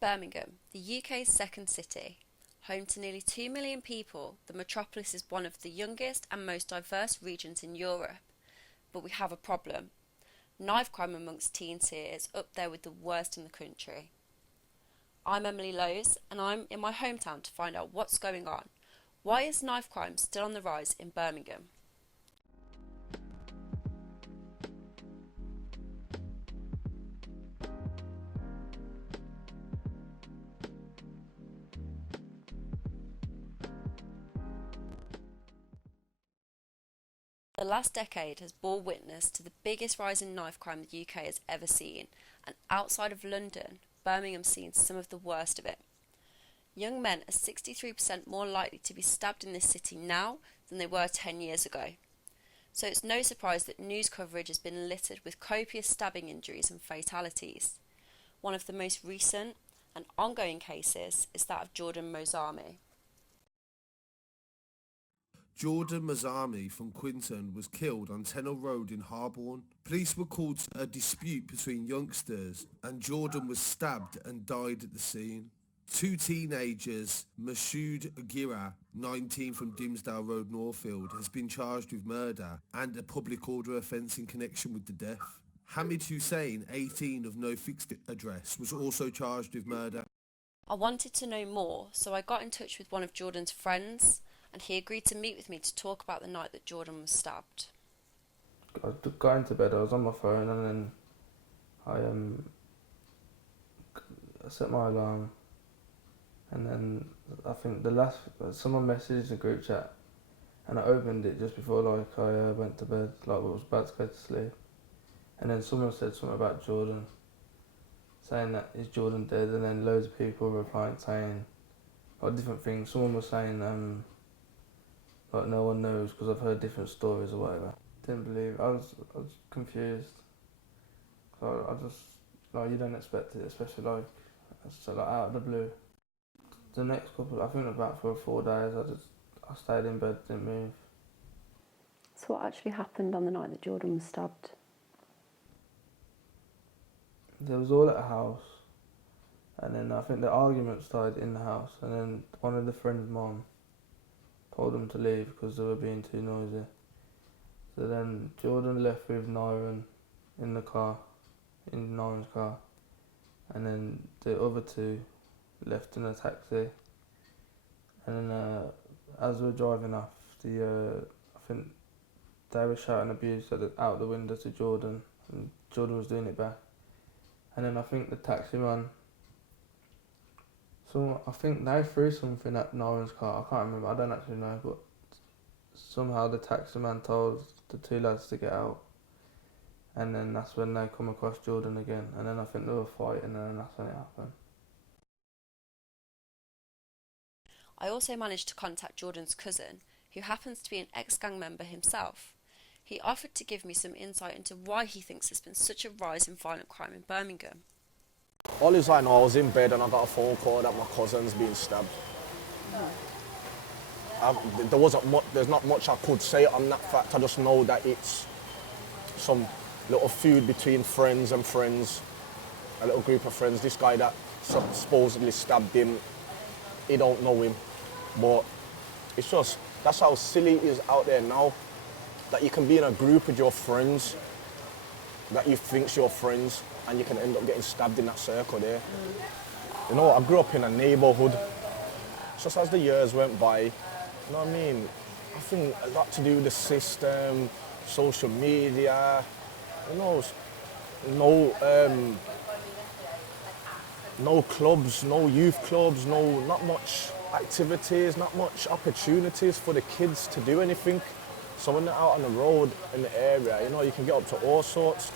Birmingham, the UK's second city. Home to nearly 2 million people, the metropolis is one of the youngest and most diverse regions in Europe. But we have a problem. Knife crime amongst teens here is up there with the worst in the country. I'm Emily Lowes and I'm in my hometown to find out what's going on. Why is knife crime still on the rise in Birmingham? The last decade has bore witness to the biggest rise in knife crime the UK has ever seen, and outside of London, Birmingham's seen some of the worst of it. Young men are 63% more likely to be stabbed in this city now than they were 10 years ago. So it's no surprise that news coverage has been littered with copious stabbing injuries and fatalities. One of the most recent and ongoing cases is that of Jordan Mozami. Jordan Mazami from Quinton was killed on Tennell Road in Harborne. Police were called to a dispute between youngsters and Jordan was stabbed and died at the scene. Two teenagers, Masood Gira, 19 from Dimsdale Road, Northfield, has been charged with murder and a public order offence in connection with the death. Hamid Hussein, 18 of no fixed address, was also charged with murder. I wanted to know more, so I got in touch with one of Jordan's friends, and he agreed to meet with me to talk about the night that Jordan was stabbed. I got into bed, I was on my phone, and then I set my alarm, and then I think someone messaged the group chat, and I opened it just before I went to bed, I was about to go to sleep, and then someone said something about Jordan, saying that is Jordan dead, and then loads of people replying saying different things. Someone was saying no one knows because I've heard different stories or whatever. Didn't believe. I was confused. So I just you don't expect it, especially out of the blue. The next couple, I think about for 4 days, I stayed in bed, didn't move. So what actually happened on the night that Jordan was stabbed? They was all at a house, and then I think the argument started in the house, and then one of the friend's mum told them to leave because they were being too noisy. So then Jordan left with Nyron in the car, in Nyron's car, and then the other two left in a taxi. And then as we were driving off, I think they were shouting abuse out the window to Jordan, and Jordan was doing it back. And then I think the taxi man, I think they threw something at Noran's car, I can't remember, I don't actually know, but somehow the taxi man told the two lads to get out, and then that's when they come across Jordan again, and then I think they were fighting, and then that's when it happened. I also managed to contact Jordan's cousin, who happens to be an ex-gang member himself. He offered to give me some insight into why he thinks there's been such a rise in violent crime in Birmingham. All is I know, I was in bed and I got a phone call that my cousin's being stabbed. There's not much I could say on that fact. I just know that it's some little feud between friends and friends, a little group of friends. This guy that supposedly stabbed him, he don't know him. But it's just, that's how silly it is out there now, that you can be in a group with your friends, that you think's your friends, and you can end up getting stabbed in that circle there. You know, I grew up in a neighbourhood. Just as the years went by, you know what I mean? I think a lot to do with the system, social media, you know, no clubs, no youth clubs, not much activities, not much opportunities for the kids to do anything. So when they're out on the road in the area, you know, you can get up to all sorts.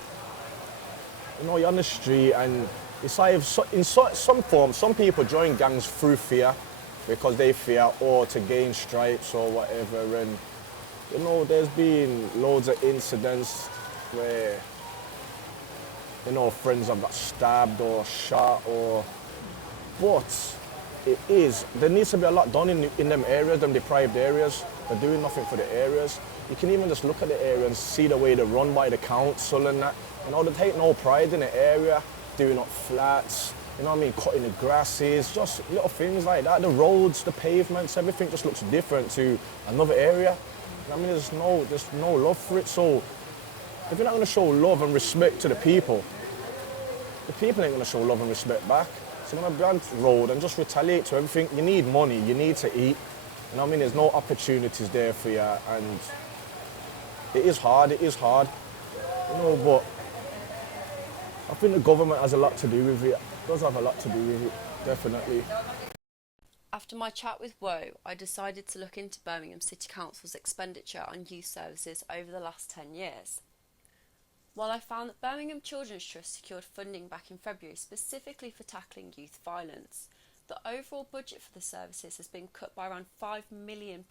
You know, you're on the street and it's like in some form, some people join gangs through fear because they fear or to gain stripes or whatever. And, you know, there's been loads of incidents where, you know, friends have got stabbed or shot but there needs to be a lot done in them areas, them deprived areas. They're doing nothing for the areas. You can even just look at the area and see the way they're run by the council and that. You know, they take no pride in the area, doing up flats, You know what I mean? Cutting the grasses, just little things like that. The roads, the pavements, everything just looks different to another area. I mean, there's no love for it. So if you're not going to show love and respect to the people ain't going to show love and respect back. So when a bad road and just retaliate to everything, you need money, you need to eat. You know what I mean? There's no opportunities there for you, and it is hard. You know, but I think the government has a lot to do with it. It does have a lot to do with it, definitely. After my chat with Woe, I decided to look into Birmingham City Council's expenditure on youth services over the last 10 years. While I found that Birmingham Children's Trust secured funding back in February specifically for tackling youth violence, the overall budget for the services has been cut by around £5 million.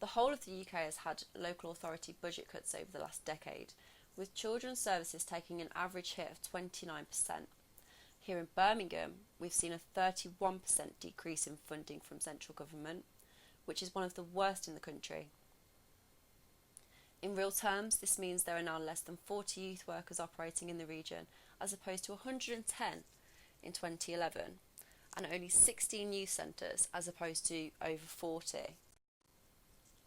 The whole of the UK has had local authority budget cuts over the last decade, with children's services taking an average hit of 29%. Here in Birmingham, we've seen a 31% decrease in funding from central government, which is one of the worst in the country. In real terms, this means there are now less than 40 youth workers operating in the region, as opposed to 110 in 2011, and only 16 youth centres, as opposed to over 40.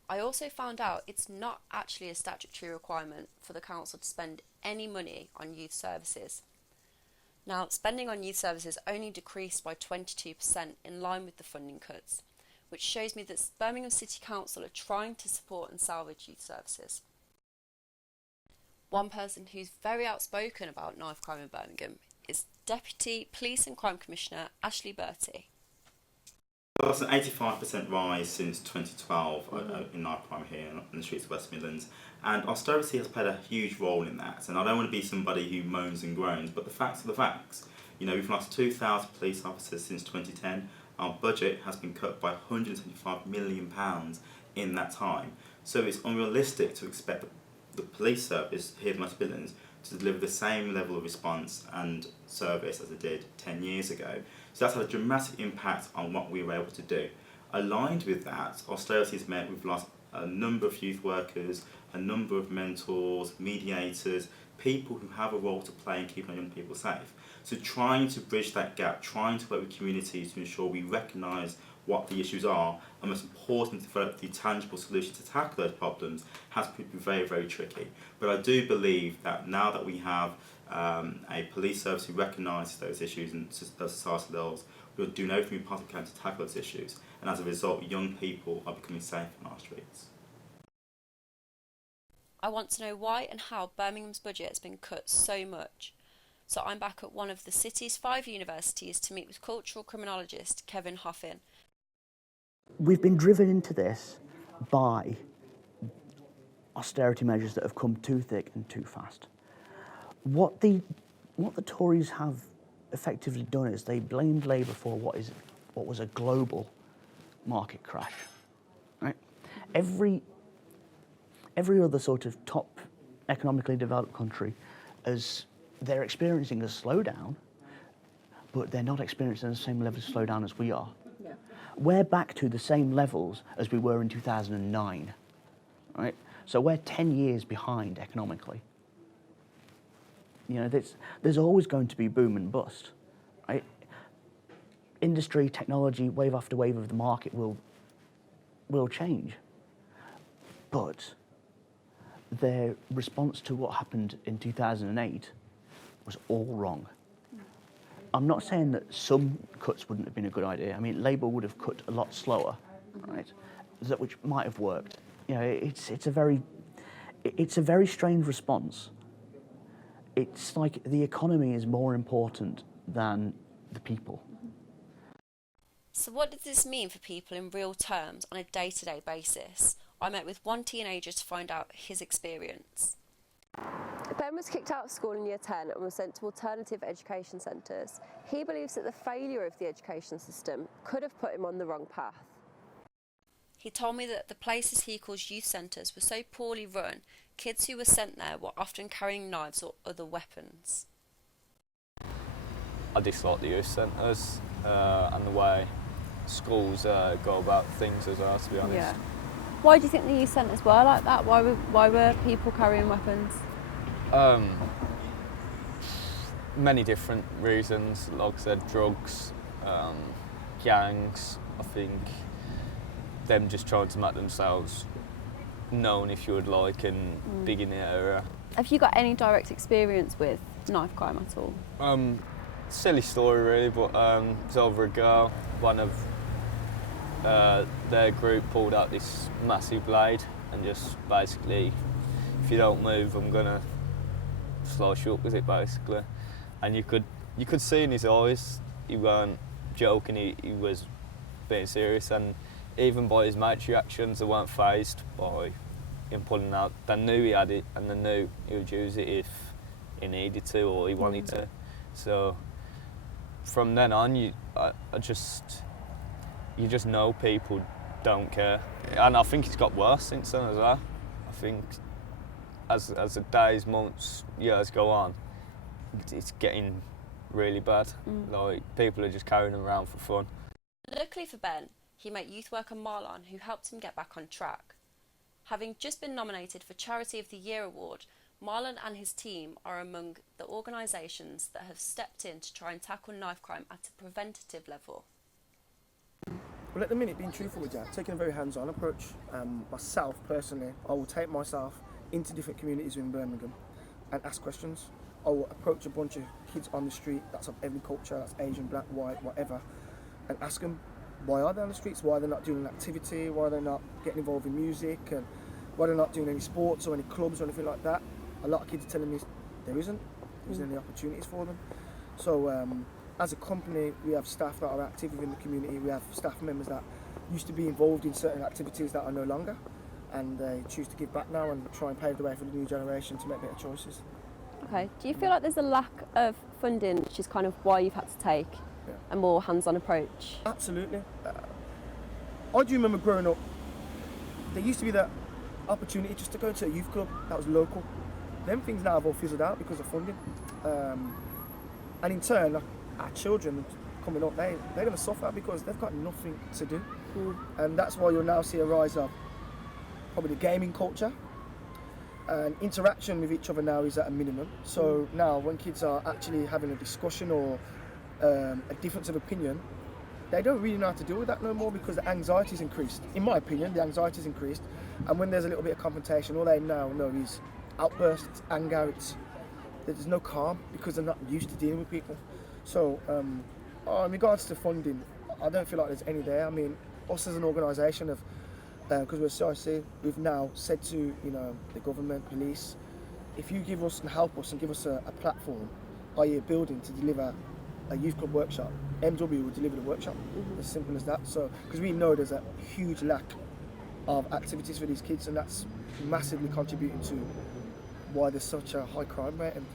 I also found out it's not actually a statutory requirement for the council to spend any money on youth services. Now, spending on youth services only decreased by 22% in line with the funding cuts, which shows me that Birmingham City Council are trying to support and salvage youth services. One person who's very outspoken about knife crime in Birmingham is Deputy Police and Crime Commissioner Ashley Bertie. That's an 85% rise since 2012 in knife crime here in the streets of West Midlands, and austerity has played a huge role in that. And I don't want to be somebody who moans and groans, but the facts are the facts. You know, we've lost 2,000 police officers since 2010. Our budget has been cut by £175 million in that time. So it's unrealistic to expect the police service here in West Midlands to deliver the same level of response and service as it did 10 years ago. So that's had a dramatic impact on what we were able to do. Aligned with that, austerity has meant we've lost a number of youth workers, a number of mentors, mediators, people who have a role to play in keeping our young people safe. So trying to bridge that gap, trying to work with communities to ensure we recognise what the issues are, and most important, to develop the tangible solutions to tackle those problems has proved very, very tricky. But I do believe that now that we have a police service who recognises those issues and societal levels, we're doing everything we possibly can to tackle those issues, and as a result, young people are becoming safe on our streets. I want to know why and how Birmingham's budget has been cut so much. So I'm back at one of the city's 5 universities to meet with cultural criminologist Kevin Hoffin. We've been driven into this by austerity measures that have come too thick and too fast. What the Tories have effectively done is they blamed Labour for what was a global market crash. Right? Every other sort of top economically developed country, as they're experiencing a slowdown, but they're not experiencing the same level of slowdown as we are. Yeah. We're back to the same levels as we were in 2009, right? So we're 10 years behind economically. You know, there's always going to be boom and bust, right? Industry, technology, wave after wave of the market will change. But their response to what happened in 2008 was all wrong. I'm not saying that some cuts wouldn't have been a good idea. I mean, Labour would have cut a lot slower, right? Which might have worked. You know, it's a very strange response. It's like the economy is more important than the people. So what does this mean for people in real terms on a day-to-day basis? I met with one teenager to find out his experience. Ben was kicked out of school in year 10 and was sent to alternative education centres. He believes that the failure of the education system could have put him on the wrong path. He told me that the places he calls youth centres were so poorly run, kids who were sent there were often carrying knives or other weapons. I dislike the youth centres and the way schools go about things as well, to be honest. Yeah. Why do you think the youth centres were like that? Why were people carrying weapons? many different reasons. Like I said, drugs, gangs. I think them just trying to make themselves known, if you would like, and big in the area. Have you got any direct experience with knife crime at all? Silly story really, but it's over a girl. One of their group pulled out this massive blade and just basically, if you don't move, I'm gonna slice you up with it, basically. And you could see in his eyes he weren't joking, he was being serious, and even by his mate's reactions, they weren't fazed by him pulling out. They knew he had it, and they knew he would use it if he needed to or he wanted to. So from then on, you just know people don't care, and I think it's got worse since then as well. I think as the days, months, years go on, it's getting really bad. Like, people are just carrying them around for fun. Luckily for Ben, he met youth worker Marlon, who helped him get back on track. Having just been nominated for Charity of the Year award, Marlon and his team are among the organisations that have stepped in to try and tackle knife crime at a preventative level. Well, at the minute, being truthful with you, taking a very hands-on approach. Myself, personally, I will take myself into different communities in Birmingham and ask questions. I will approach a bunch of kids on the street, that's of every culture, that's Asian, black, white, whatever, and ask them why are they on the streets, why they're not doing an activity, why they're not getting involved in music, and why they're not doing any sports or any clubs or anything like that. A lot of kids are telling me there isn't any opportunities for them. So as a company, we have staff that are active within the community, we have staff members that used to be involved in certain activities that are no longer, and they choose to give back now and try and pave the way for the new generation to make better choices. Okay, do you feel like there's a lack of funding, which is kind of why you've had to take a more hands-on approach? Absolutely. I do remember growing up, there used to be that opportunity just to go to a youth club that was local. Them things now have all fizzled out because of funding. And in turn, our children coming up, they're going to suffer because they've got nothing to do. And that's why you'll now see a rise of probably the gaming culture. And interaction with each other now is at a minimum. So now when kids are actually having a discussion or a difference of opinion, they don't really know how to deal with that no more because the anxiety's increased. In my opinion, the anxiety's increased. And when there's a little bit of confrontation, all they now know is outbursts, it's anger, there's no calm because they're not used to dealing with people. So in regards to funding, I don't feel like there's any there. I mean, us as an organisation have, because we're CIC, we've now said to the government, police, if you give us and help us and give us a platform, i.e. a building to deliver a youth club workshop, MW will deliver the workshop. As simple as that. So, because we know there's a huge lack of activities for these kids, and that's massively contributing to why there's such a high crime rate and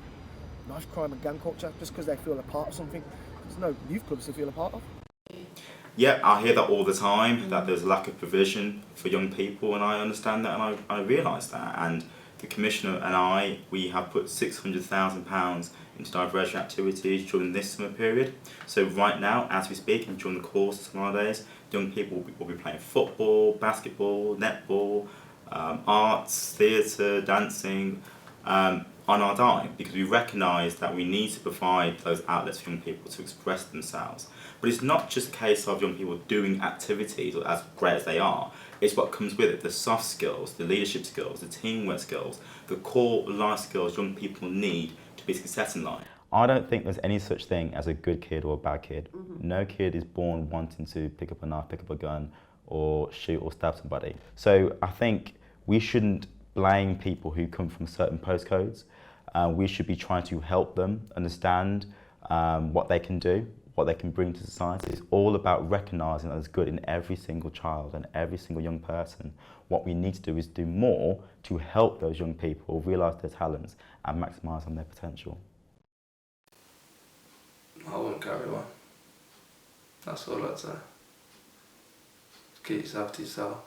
knife crime and gang culture, just because they feel a part of something. There's no youth clubs to feel a part of. Yeah, I hear that all the time, that there's a lack of provision for young people, and I understand that, and I realise that. And the Commissioner and we have put £600,000 into diversion activities during this summer period. So right now, as we speak, and during the course of summer days, young people will be playing football, basketball, netball, arts, theatre, dancing, on our dime, because we recognise that we need to provide those outlets for young people to express themselves. But it's not just a case of young people doing activities, or as great as they are, it's what comes with it, the soft skills, the leadership skills, the teamwork skills, the core life skills young people need to be success in life. I don't think there's any such thing as a good kid or a bad kid. No kid is born wanting to pick up a knife, pick up a gun, or shoot or stab somebody. So I think we shouldn't blame people who come from certain postcodes. We should be trying to help them understand what they can do, what they can bring to society. It's all about recognising that there's good in every single child and every single young person. What we need to do is do more to help those young people realise their talents and maximise on their potential. I wouldn't carry one. That's all I'd say. Keep yourself to yourself.